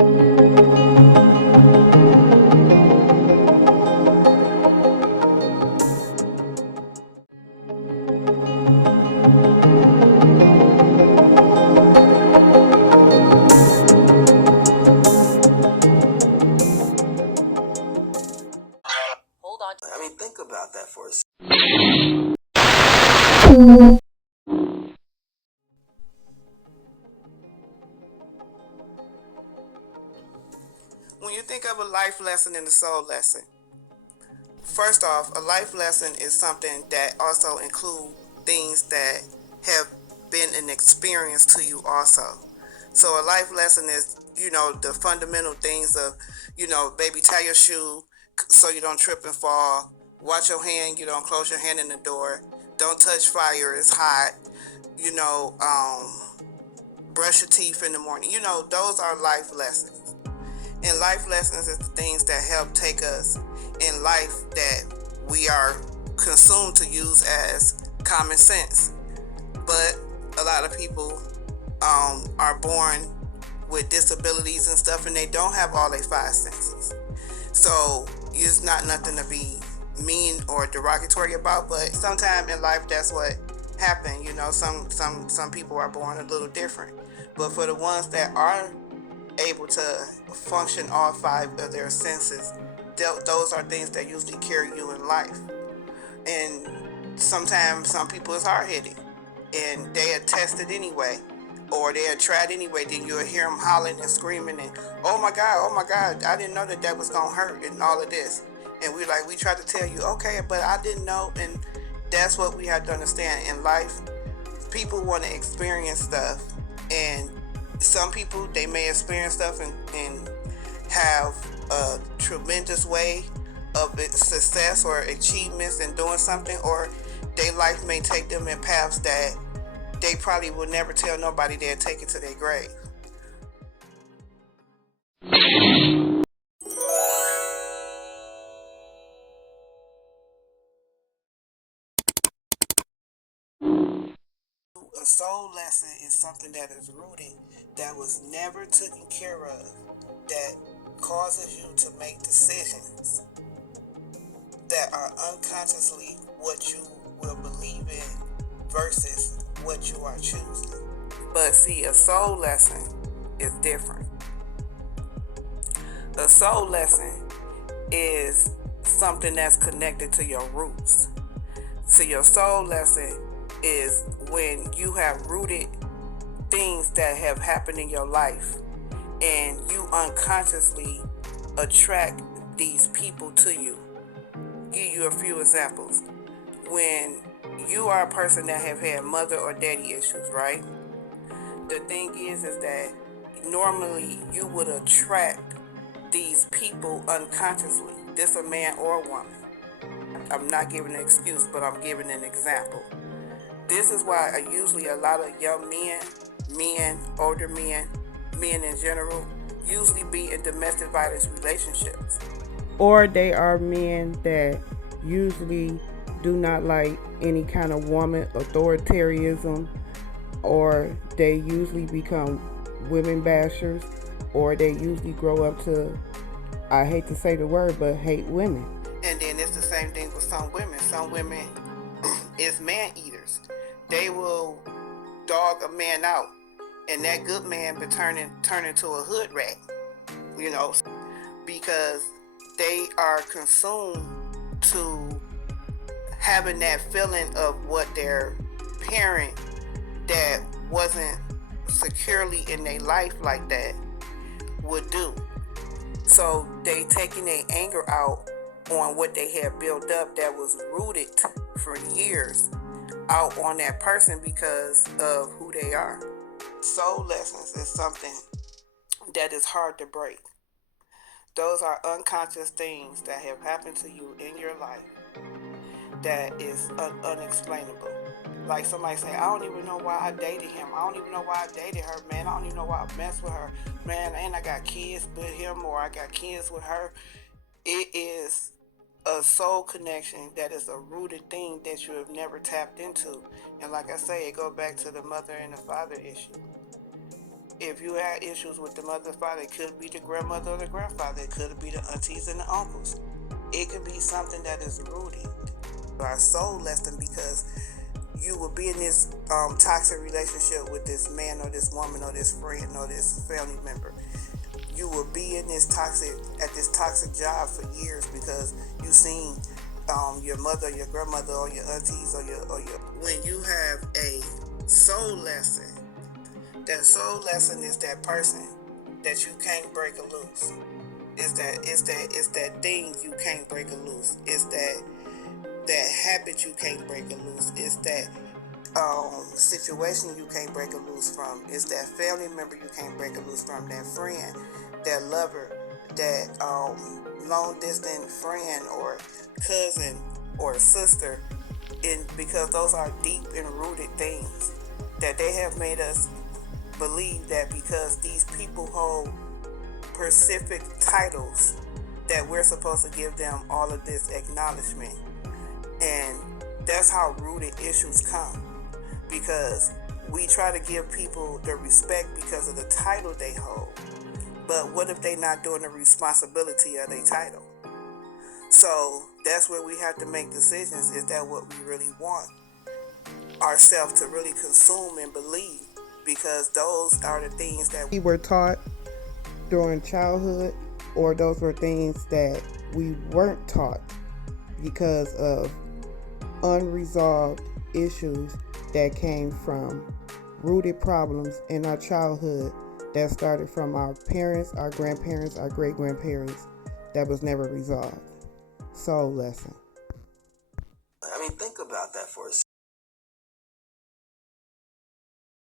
I mean, think about that for a second. When you think of a life lesson and a soul lesson, first off, a life lesson is something that also includes things that have been an experience to you also. So a life lesson is, the fundamental things of, baby, tie your shoe so you don't trip and fall. Watch your hand, you don't close your hand in the door. Don't touch fire, it's hot. You know, brush your teeth in the morning. Those are life lessons. And life lessons is the things that help take us in life that we are consumed to use as common sense. But a lot of people are born with disabilities and stuff, and they don't have all their five senses. So it's not nothing to be mean or derogatory about, but sometime in life that's what happened. Some people are born a little different. But for the ones that are able to function all five of their senses, those are things that usually carry you in life. And sometimes some people is hard-headed and they are tested anyway, or they are tried anyway. Then you'll hear them hollering and screaming and, oh my God, I didn't know that was gonna hurt and all of this. And we tried to tell you, okay, but I didn't know. And that's what we have to understand in life. People want to experience stuff, and some people, they may experience stuff and have a tremendous way of success or achievements in doing something, or their life may take them in paths that they probably will never tell nobody they'll take it to their grave. A soul lesson is something that is rooted, that was never taken care of, that causes you to make decisions that are unconsciously what you will believe in versus what you are choosing. But see, a soul lesson is different. A soul lesson is something that's connected to your roots. So your soul lesson is when you have rooted things that have happened in your life, and you unconsciously attract these people to you. Give you a few examples. When you are a person that have had mother or daddy issues, right? The thing is that normally you would attract these people unconsciously. This a man or a woman. I'm not giving an excuse, but I'm giving an example. This is why usually a lot of young men, older men in general, usually be in domestic violence relationships. Or they are men that usually do not like any kind of woman authoritarianism, or they usually become women bashers, or they usually grow up to, I hate to say the word, but hate women. And then it's the same thing with some women. Some women is man eaters. They will dog a man out, and that good man be turn into a hood rat, because they are consumed to having that feeling of what their parent that wasn't securely in their life like that would do. So they taking their anger out on what they had built up that was rooted for years out on that person because of who they are. Soul lessons is something that is hard to break. Those are unconscious things that have happened to you in your life that is unexplainable. Like somebody say, I don't even know why I dated him. I don't even know why I dated her, man. I don't even know why I messed with her, man. And I got kids with him, or I got kids with her. It is a soul connection that is a rooted thing that you have never tapped into. And like I say, it goes back to the mother and the father issue. If you had issues with the mother and father, it could be the grandmother or the grandfather. It could be the aunties and the uncles. It could be something that is rooted. Our soul lesson, because you will be in this toxic relationship with this man or this woman or this friend or this family member. You will be in this toxic job for years because you've seen your mother, your grandmother, or your aunties, or your. When you have a soul lesson, that soul lesson is that person that you can't break or loose. It's that thing you can't break or loose. It's that habit you can't break or loose. It's that situation you can't break or loose from. It's that family member you can't break or loose from. That friend, that lover, that long distance friend or cousin or sister. Because those are deep and rooted things that they have made us believe that because these people hold specific titles that we're supposed to give them all of this acknowledgement. And that's how rooted issues come, because we try to give people the respect because of the title they hold, but what if they're not doing the responsibility of their title? So that's where we have to make decisions. Is that what we really want ourselves to really consume and believe? Because those are the things that we were taught during childhood, or those were things that we weren't taught because of unresolved issues that came from rooted problems in our childhood that started from our parents, our grandparents, our great-grandparents, that was never resolved. Soul lesson.